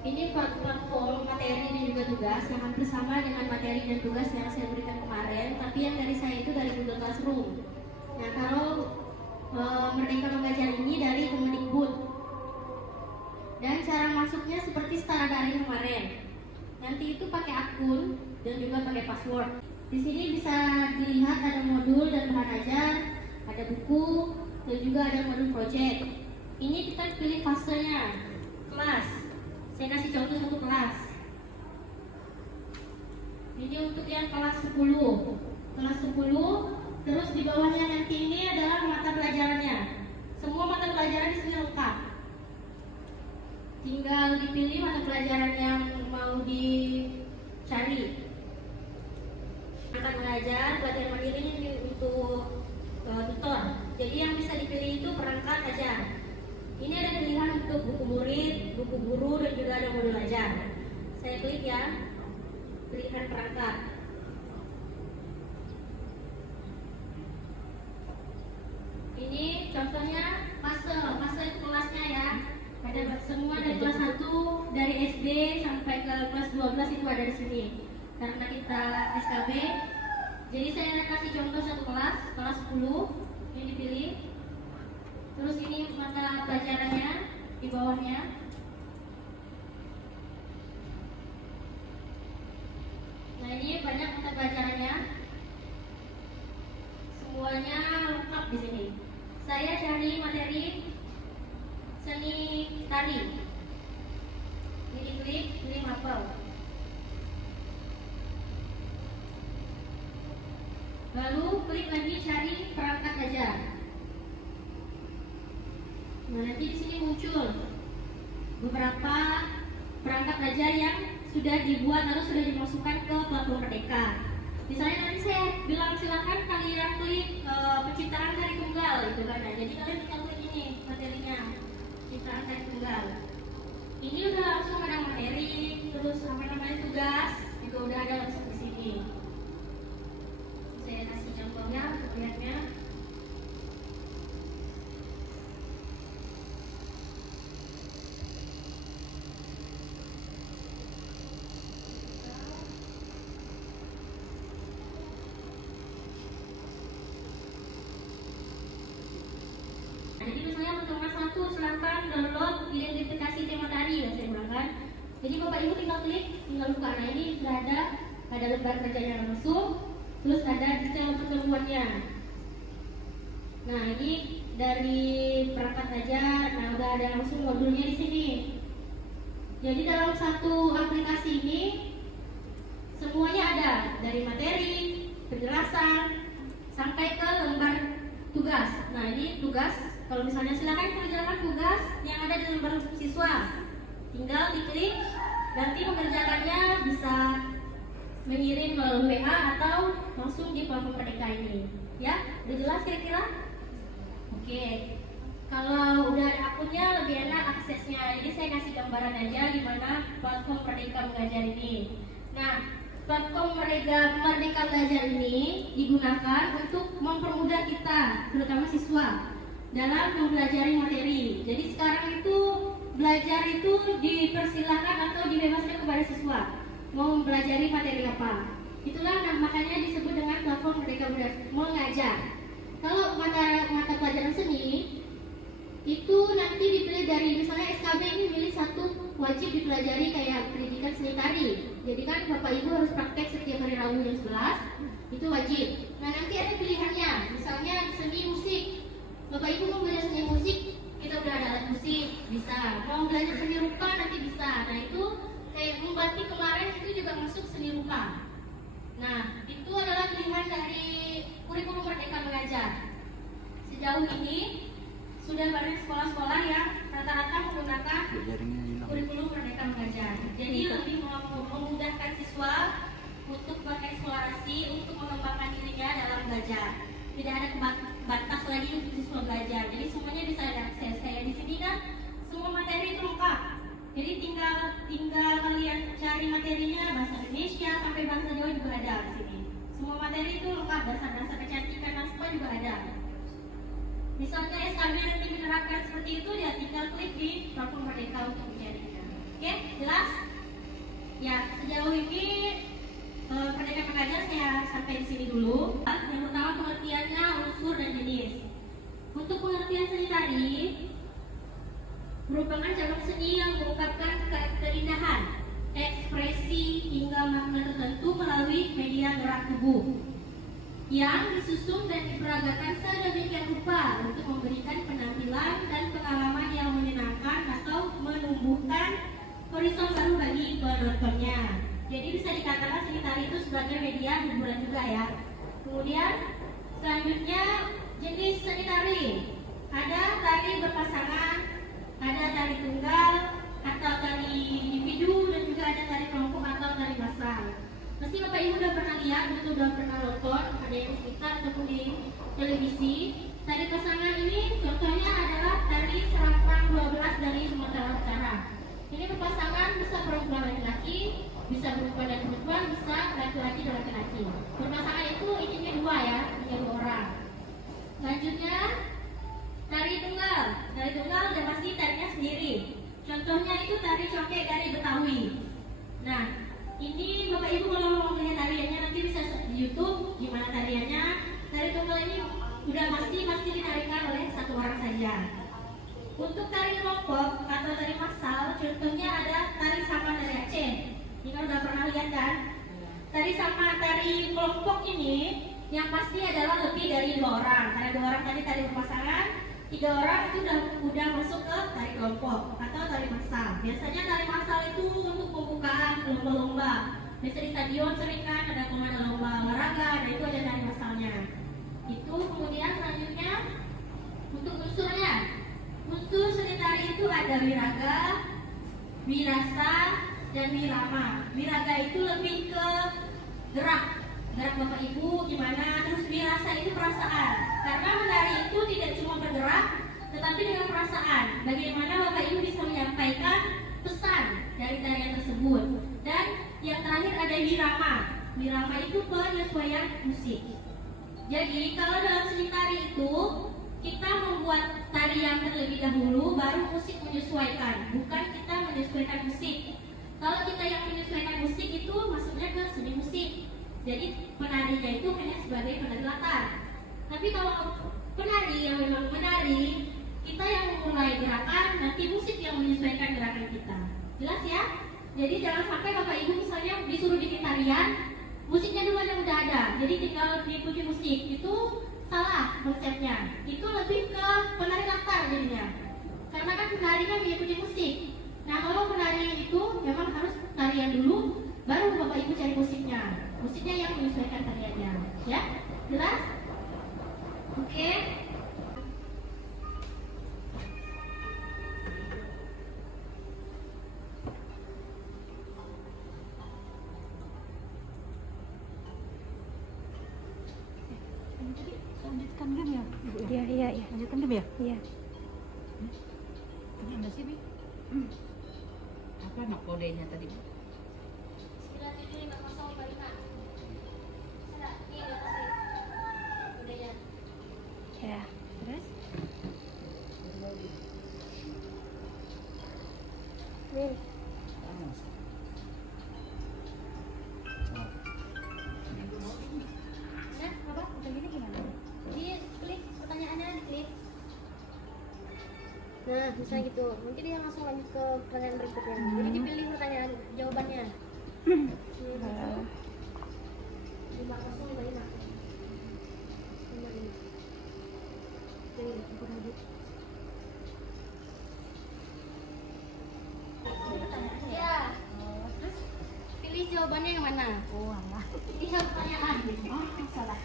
Ini platform materi dan juga tugas yang hampir sama dengan materi dan tugas yang saya berikan kemarin, tapi yang dari saya itu dari Google Classroom. Nah, kalau Merdeka Mengajar ini dari Kemendikbud. Dan cara masuknya seperti setara daring kemarin. Nanti itu pakai akun dan juga pakai password. Di sini bisa dilihat ada modul dan bahan ajar, ada buku, dan juga ada modul project. Ini kita pilih fasenya, kelas. Saya kasih contoh satu kelas. Ini untuk yang kelas 10. Kelas 10, terus di bawahnya nanti ini adalah mata pelajarannya. Semua mata pelajaran di sini lengkap. Tinggal dipilih mata pelajaran yang mau dicari. Akan mengajar, belajar mandiri ini untuk tutor. Jadi yang bisa dipilih itu perangkat ajar. Ini ada pilihan untuk buku murid, buku guru, dan juga ada modul ajar. Saya klik ya, pilihan perangkat. Ini contohnya fase kelasnya ya. Ada semua dari kelas 1 dari SD sampai ke kelas 12 itu ada di sini. Karena kita SKB, jadi saya kasih contoh satu kelas 10, ini dipilih. Terus ini mata pelajarannya di bawahnya. Nah, ini banyak mata pelajarannya. Semuanya lengkap di sini. Saya cari materi seni tari. Ini diklik, ini hafal. Lalu klik lagi cari perangkat ajar. Nah, nanti di sini muncul beberapa perangkat ajar yang sudah dibuat atau sudah dimasukkan ke platform Merdeka. Misalnya nanti saya bilang silakan kalian klik penciptaan tari tunggal gitu kan. Nah, jadi kalian tinggal klik ini materinya, penciptaan tari tunggal. Ini udah langsung ada materi, terus apa namanya tugas juga udah ada langsung di sini. Saya kasih contohnya untuk lihatnya. Jadi misalnya untuk kelas 1 silakan download identifikasi tema tari ya saya bilang kan. Jadi Bapak Ibu tinggal klik, tinggal buka. Nah, ini sudah ada lembar kerjanya langsung, terus ada detail pertemuannya. Nah, ini dari perangkat ajar, nah udah ada langsung modulnya di sini. Jadi dalam satu aplikasi ini semuanya ada, dari materi, penjelasan, sampai ke lembar tugas. Nah, ini tugas. Kalau misalnya silakan mengerjakan tugas yang ada di lembar siswa, tinggal diklik, nanti mengerjakannya bisa mengirim melalui WA atau langsung di platform Merdeka ini. Ya, udah jelas kira-kira? Oke. Kalau udah ada akunnya lebih enak aksesnya. Jadi saya kasih gambaran aja gimana platform Merdeka Mengajar ini. Nah, platform Merdeka Mengajar ini digunakan untuk mempermudah kita, terutama siswa, dalam mempelajari materi. Jadi sekarang itu belajar itu dipersilakan atau dibebaskan kepada siswa mau mempelajari materi apa. Itulah makanya disebut dengan platform Merdeka Mengajar. Kalau mata pelajaran seni itu nanti dipilih dari misalnya SKB ini milih satu wajib dipelajari kayak pendidikan seni tari. Jadi kan Bapak Ibu harus praktek setiap hari Rabu jam 11, itu wajib. Nah, nanti ada pilihannya, misalnya seni musik. Bapak Ibu mau belajar seni musik, kita udah ada alat musik, bisa. Mau belajar seni rupa nanti bisa. Nah, itu kayak membatik kemarin itu juga masuk seni rupa. Nah, itu adalah pilihan dari kurikulum Merdeka Mengajar. Sejauh ini sudah banyak sekolah-sekolah yang rata-rata menggunakan kurikulum Merdeka Mengajar. Jadi lebih memudahkan siswa untuk bereksplorasi, untuk mengembangkan dirinya dalam belajar. Tidak ada batas lagi untuk siswa belajar. Jadi semuanya bisa diakses. Kayak di sini kan semua materi itu lengkap. Jadi tinggal kalian cari materinya bahasa Indonesia sampai bahasa Jawa juga ada di sini. Semua materi itu lengkap, dasar-dasar kecantikan dan semua juga ada. Misalnya SKB nanti menerapkan seperti itu, ya tinggal klik di platform Merdeka untuk menjadikan. Oke, jelas? yang disusun dan diperagakan sedemikian rupa untuk memberikan penampilan dan pengalaman yang menyenangkan atau menumbuhkan horizon baru bagi penontonnya. Jadi bisa dikatakan seni tari itu sebagai media hiburan juga ya. Kemudian selanjutnya jenis seni tari. Ada tari berpasangan, ada tari tunggal, atau tari individu, dan juga ada tari kelompok atau tari massal. Pasti Bapak Ibu udah pernah lihat, atau udah pernah nonton, ada yang di sekitar ataupun di televisi. Tari pasangan ini contohnya adalah tari Serapang 12 dari Sumatera Utara. Ini berpasangan bisa perempuan laki-laki, bisa perempuan dan perempuan, bisa laki-laki dan laki-laki. Berpasangan itu intinya dua ya, punya dua orang. Selanjutnya tari tunggal. Tari tunggal udah pasti tarinya sendiri. Contohnya itu tari congkek dari Betawi. Nah, ini Bapak Ibu kalau mau melihat tariannya nanti bisa di YouTube gimana tariannya. Tari tunggal ini udah pasti ditarikan oleh satu orang saja. Untuk tari kelompok atau tari massal, contohnya ada tari sama dari Aceh. Ini kan udah pernah lihat kan? Tari sama tari kelompok ini yang pasti adalah lebih dari 2 orang. Karena 2 orang tadi tari berpasangan, 3 orang itu udah masuk ke tari kelompok atau tari massal. Biasanya tari massal itu untuk pembukaan lomba-lomba. Biasa di stadion sering kan ada lomba olahraga, dan itu ada tari massalnya. Itu kemudian selanjutnya untuk unsurnya. Unsur seni tari itu ada wiraga, wirasa, dan wirama. Wiraga itu lebih ke gerak Bapak Ibu gimana, terus wirasa itu perasaan. Karena menari itu tidak cuma bergerak, tetapi dengan perasaan. Bagaimana Bapak Ibu bisa menyampaikan pesan dari tarian tersebut. Dan yang terakhir ada wirama. Wirama itu penyesuaian musik. Jadi kalau dalam seni tari itu kita membuat tarian terlebih dahulu, baru musik menyesuaikan, bukan kita menyesuaikan musik. Kalau kita yang menyesuaikan musik itu maksudnya ke seni musik. Jadi penarinya itu hanya sebagai penari latar. Tapi kalau penari yang memang menari, kita yang memulai gerakan, nanti musik yang menyesuaikan gerakan kita. Jelas ya? Jadi jangan sampai Bapak Ibu misalnya disuruh bikin tarian, musiknya dulu yang udah ada, jadi tinggal diikuti musik. Itu salah konsepnya. Itu lebih ke penari latar jadinya. Karena kan penarinya mengikuti musik. Nah kalau penari itu memang harus tarian dulu, baru Bapak Ibu cari musiknya. Musiknya yang menyesuaikan tariannya. Ya? Jelas? Oke. Lanjutkan game ya? Iya. Lanjutkan game ya? Iya. Ini ada sih, Bi. Apa nak kodenya tadi? 975045. Sudah, ini udah kasih. Udah ya. Ya. Terus? Nih. Nah, apa? Udah gini gimana? Klik pertanyaannya, diklik. Nah, misalnya gitu. Nanti dia langsung lanjut ke pertanyaan berikutnya. Jadi dipilih pertanyaan jawabannya. 5055. Ya. Terus pilih jawabannya yang mana? Oh, alah. Pilih yang pertanyaan. Oh, salah.